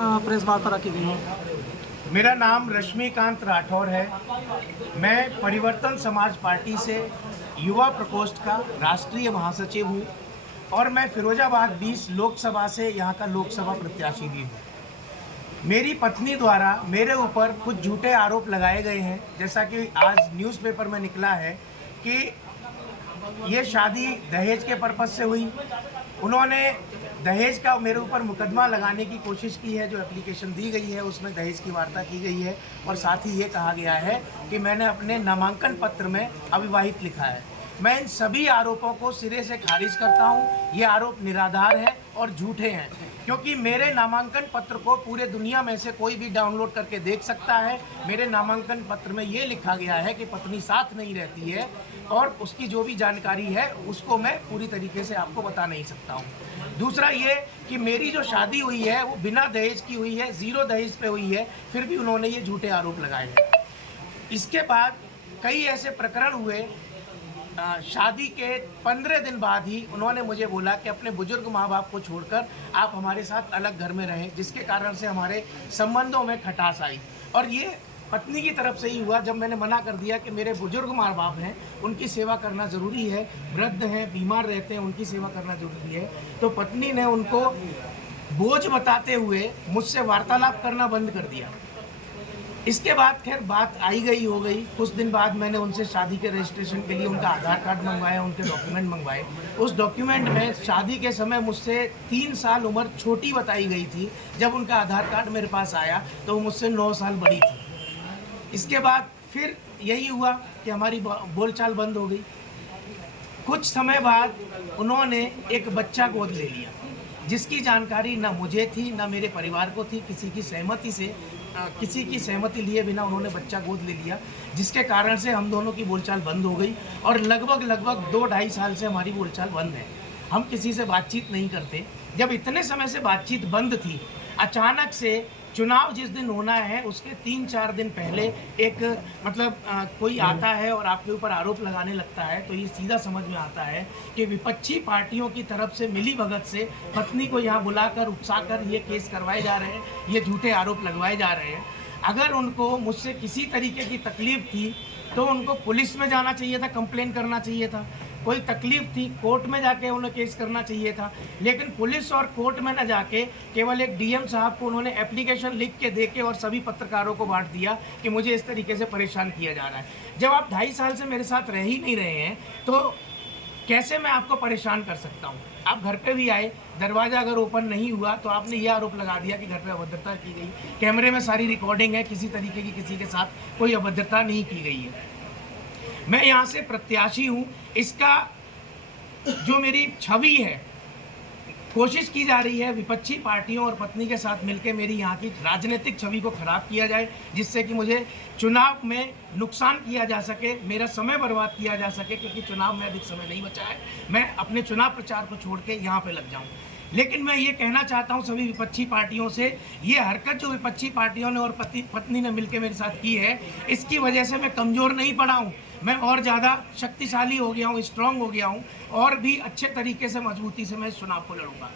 Press वार्ता रखी गई है। मेरा नाम रश्मिकांत राठौर है। मैं परिवर्तन समाज पार्टी से युवा प्रकोष्ठ का राष्ट्रीय महासचिव हूँ और मैं फिरोजाबाद 20 लोकसभा से यहाँ का लोकसभा प्रत्याशी भी हूँ। मेरी पत्नी द्वारा मेरे ऊपर कुछ झूठे आरोप लगाए गए हैं, जैसा कि आज न्यूज़पेपर में निकला है कि ये शादी दहेज के पर्पज़ से हुई। उन्होंने दहेज का मेरे ऊपर मुकदमा लगाने की कोशिश की है। जो एप्लीकेशन दी गई है उसमें दहेज की वार्ता की गई है और साथ ही ये कहा गया है कि मैंने अपने नामांकन पत्र में अविवाहित लिखा है। मैं इन सभी आरोपों को सिरे से खारिज करता हूँ। ये आरोप निराधार है और झूठे हैं, क्योंकि मेरे नामांकन पत्र को पूरे दुनिया में से कोई भी डाउनलोड करके देख सकता है। मेरे नामांकन पत्र में ये लिखा गया है कि पत्नी साथ नहीं रहती है और उसकी जो भी जानकारी है उसको मैं पूरी तरीके से आपको बता नहीं सकता हूँ। दूसरा ये कि मेरी जो शादी हुई है वो बिना दहेज की हुई है, ज़ीरो दहेज पे हुई है, फिर भी उन्होंने ये झूठे आरोप लगाए हैं। इसके बाद कई ऐसे प्रकरण हुए। शादी के 15 दिन बाद ही उन्होंने मुझे बोला कि अपने बुजुर्ग माँ बाप को छोड़कर आप हमारे साथ अलग घर में रहें, जिसके कारण से हमारे संबंधों में खटास आई। और ये पत्नी की तरफ से ही हुआ जब मैंने मना कर दिया कि मेरे बुजुर्ग माँ बाप हैं, उनकी सेवा करना ज़रूरी है, वृद्ध हैं, बीमार रहते हैं, उनकी सेवा करना ज़रूरी है। तो पत्नी ने उनको बोझ बताते हुए मुझसे वार्तालाप करना बंद कर दिया। इसके बाद खैर बात आई गई हो गई। कुछ दिन बाद मैंने उनसे शादी के रजिस्ट्रेशन के लिए उनका आधार कार्ड मंगवाया, उनके डॉक्यूमेंट मंगवाए। उस डॉक्यूमेंट में शादी के समय मुझसे 3 साल उम्र छोटी बताई गई थी। जब उनका आधार कार्ड मेरे पास आया तो वो मुझसे 9 साल बड़ी थी। इसके बाद फिर यही हुआ कि हमारी बोलचाल बंद हो गई। कुछ समय बाद उन्होंने एक बच्चा गोद ले लिया, जिसकी जानकारी ना मुझे थी ना मेरे परिवार को थी। किसी की सहमति लिए बिना उन्होंने बच्चा गोद ले लिया, जिसके कारण से हम दोनों की बोलचाल बंद हो गई और लगभग 2-2.5 साल से हमारी बोलचाल बंद है। हम किसी से बातचीत नहीं करते। जब इतने समय से बातचीत बंद थी, अचानक से चुनाव जिस दिन होना है उसके 3-4 दिन पहले एक कोई आता है और आपके ऊपर आरोप लगाने लगता है, तो ये सीधा समझ में आता है कि विपक्षी पार्टियों की तरफ से मिली भगत से पत्नी को यहाँ बुलाकर उकसाकर ये केस करवाए जा रहे हैं, ये झूठे आरोप लगवाए जा रहे हैं। अगर उनको मुझसे किसी तरीके की तकलीफ थी तो उनको पुलिस में जाना चाहिए था, कंप्लेन करना चाहिए था। कोई तकलीफ थी, कोर्ट में जाके उन्हें केस करना चाहिए था। लेकिन पुलिस और कोर्ट में न जाके केवल एक डीएम साहब को उन्होंने एप्लीकेशन लिख के देके और सभी पत्रकारों को बांट दिया कि मुझे इस तरीके से परेशान किया जा रहा है। जब आप 2.5 साल से मेरे साथ रह ही नहीं रहे हैं तो कैसे मैं आपको परेशान कर सकता हूँ? आप घर पे भी आए, दरवाज़ा अगर ओपन नहीं हुआ तो आपने ये आरोप लगा दिया कि घर पे अभद्रता की गई। कैमरे में सारी रिकॉर्डिंग है, किसी तरीके की किसी के साथ कोई अभद्रता नहीं की गई है। मैं यहाँ से प्रत्याशी हूँ। इसका जो मेरी छवि है, कोशिश की जा रही है विपक्षी पार्टियों और पत्नी के साथ मिलकर मेरी यहाँ की राजनीतिक छवि को खराब किया जाए, जिससे कि मुझे चुनाव में नुकसान किया जा सके, मेरा समय बर्बाद किया जा सके, क्योंकि चुनाव में अधिक समय नहीं बचा है। मैं अपने चुनाव प्रचार को छोड़ के यहाँ पे लग जाऊँ। लेकिन मैं ये कहना चाहता हूँ सभी विपक्षी पार्टियों से, ये हरकत जो विपक्षी पार्टियों ने और पत्नी ने मिलकर मेरे साथ की है, इसकी वजह से मैं कमज़ोर नहीं पड़ा हूँ। मैं और ज़्यादा शक्तिशाली हो गया हूँ, स्ट्रांग हो गया हूँ और भी अच्छे तरीके से मजबूती से मैं इस चुनाव को लड़ूंगा।